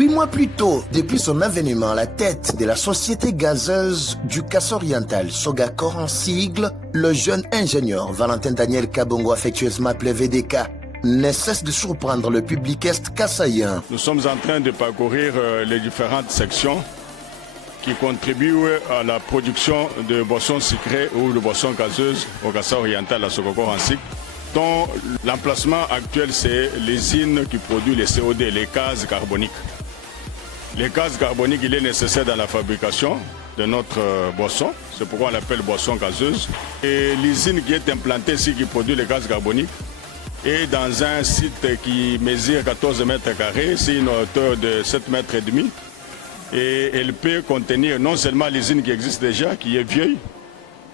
8 mois plus tôt, depuis son avènement à la tête de la société gazeuse du Kasaï-Oriental, Sogacor en sigle, le jeune ingénieur Valentin Daniel Kabongo, affectueusement appelé VDK, ne cesse de surprendre le public est-kassaïen. Nous sommes en train de parcourir les différentes sections qui contribuent à la production de boissons sucrées ou de boissons gazeuses au Kasaï-Oriental, à Sogacor en cycle, dont l'emplacement actuel, c'est l'usine qui produit les COD, les gaz carboniques. Les gaz carboniques, il est nécessaire dans la fabrication de notre boisson, c'est pourquoi on l'appelle boisson gazeuse. Et l'usine qui est implantée ici, qui produit les gaz carboniques, est dans un site qui mesure 14 mètres carrés, c'est une hauteur de 7 mètres et demi. Et elle peut contenir non seulement l'usine qui existe déjà, qui est vieille,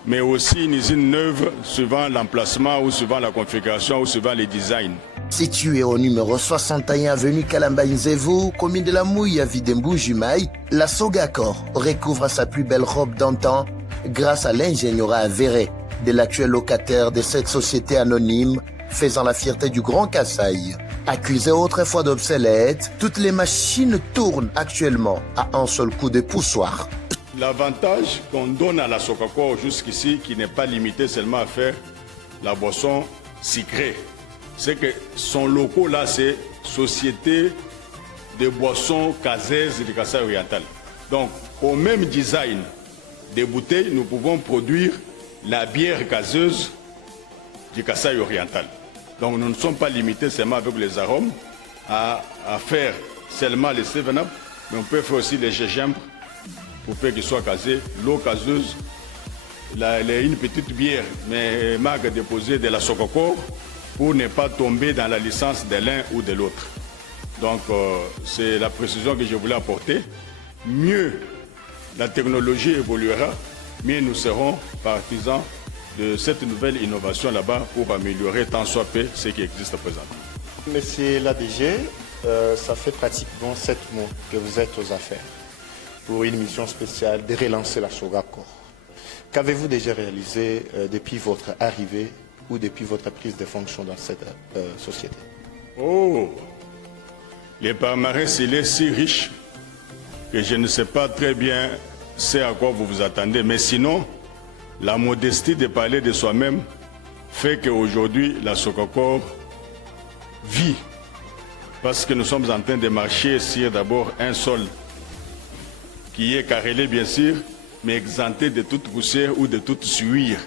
mais aussi une usine neuve suivant l'emplacement ou suivant la configuration ou suivant les designs. Situé au numéro 61 avenue Kalamba-Nzevu, commune de la Mouille à Vidembou-Jumaï, la Sogacor recouvre sa plus belle robe d'antan grâce à l'ingénieur avéré de l'actuel locataire de cette société anonyme faisant la fierté du Grand Kasaï. Accusées autrefois d'obsolètes, toutes les machines tournent actuellement à un seul coup de poussoir. L'avantage qu'on donne à la Sogacor jusqu'ici, qui n'est pas limité seulement à faire la boisson sucrée, c'est que son logo là, c'est Société de boissons gazeuses du Kasaï-Oriental. Donc, au même design des bouteilles, nous pouvons produire la bière gazeuse du Kasaï-Oriental. Donc, nous ne sommes pas limités seulement avec les arômes à faire seulement les 7-Up, mais on peut faire aussi les gingembre pour faire qu'il soit gazé, l'eau gazeuse, une petite bière, mais marque déposée de la Sogacor, pour ne pas tomber dans la licence de l'un ou de l'autre. Donc, c'est la précision que je voulais apporter. Mieux la technologie évoluera, mieux nous serons partisans de cette nouvelle innovation là-bas pour améliorer tant soit peu ce qui existe présentement. Monsieur l'ADG, ça fait pratiquement 7 mois que vous êtes aux affaires pour une mission spéciale de relancer la Sogacor. Qu'avez-vous déjà réalisé depuis votre arrivée ou depuis votre prise de fonction dans cette société? Oh, le palmarès, il est si riche que je ne sais pas très bien ce à quoi vous vous attendez. Mais sinon, la modestie de parler de soi-même fait qu'aujourd'hui, la Sogacor vit. Parce que nous sommes en train de marcher sur d'abord un sol qui est carrelé, bien sûr, mais exempté de toute poussière ou de toute sueur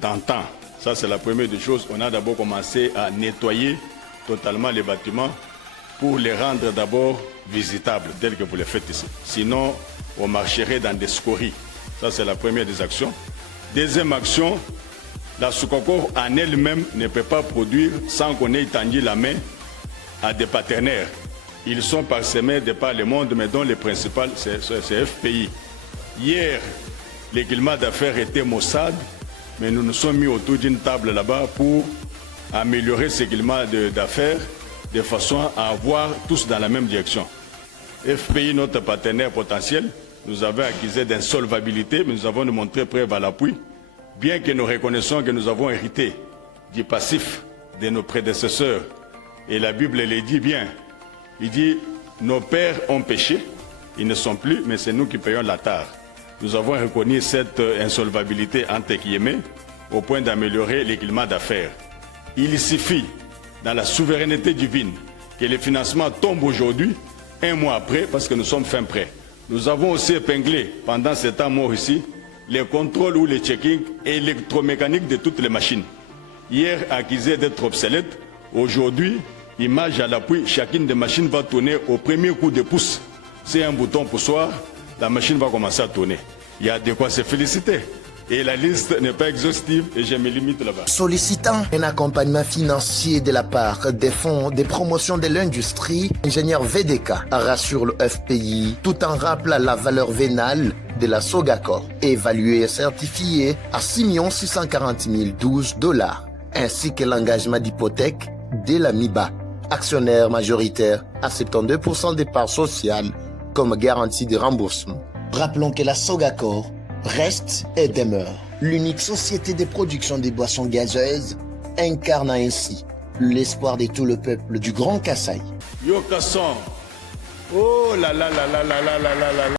d'antan. Ça, c'est la première des choses. On a d'abord commencé à nettoyer totalement les bâtiments pour les rendre d'abord visitables, tels que vous les faites ici. Sinon, on marcherait dans des scories. Ça, c'est la première des actions. Deuxième action, la Sogacor en elle-même ne peut pas produire sans qu'on ait tendu la main à des partenaires. Ils sont parsemés de par le monde, mais dont le principal, c'est FPI. Hier, le climat d'affaires était maussade, mais nous nous sommes mis autour d'une table là-bas pour améliorer ce climat d'affaires de façon à avoir tous dans la même direction. FPI, notre partenaire potentiel, nous avait accusé d'insolvabilité, mais nous avons montré preuve à l'appui, bien que nous reconnaissons que nous avons hérité du passif de nos prédécesseurs. Et la Bible le dit bien. Il dit, nos pères ont péché, ils ne sont plus, mais c'est nous qui payons la tare. Nous avons reconnu cette insolvabilité entre guillemets au point d'améliorer les climats d'affaires. Il suffit, dans la souveraineté divine, que les financements tombent aujourd'hui, un mois après, parce que nous sommes fin prêts. Nous avons aussi épinglé, pendant ce temps mort ici, les contrôles ou les checkings électromécaniques de toutes les machines. Hier, accusé d'être obsolète, aujourd'hui, image à l'appui, chacune des machines va tourner au premier coup de pouce. C'est un bouton poussoir, la machine va commencer à tourner. Il y a de quoi se féliciter. Et la liste n'est pas exhaustive et je me limite là-bas. Sollicitant un accompagnement financier de la part des fonds de promotion de l'industrie, l'ingénieur VDK rassure le FPI tout en rappelant la valeur vénale de la Sogacor, évaluée et certifiée à 6 640 012 $, ainsi que l'engagement d'hypothèque de la MIBA, actionnaire majoritaire à 72% des parts sociales comme garantie de remboursement. Rappelons que la Sogacor reste et demeure l'unique société de production des boissons gazeuses, incarnant ainsi l'espoir de tout le peuple du Grand Kasaï. Yo Kasson, Oh là là là là là là là là là.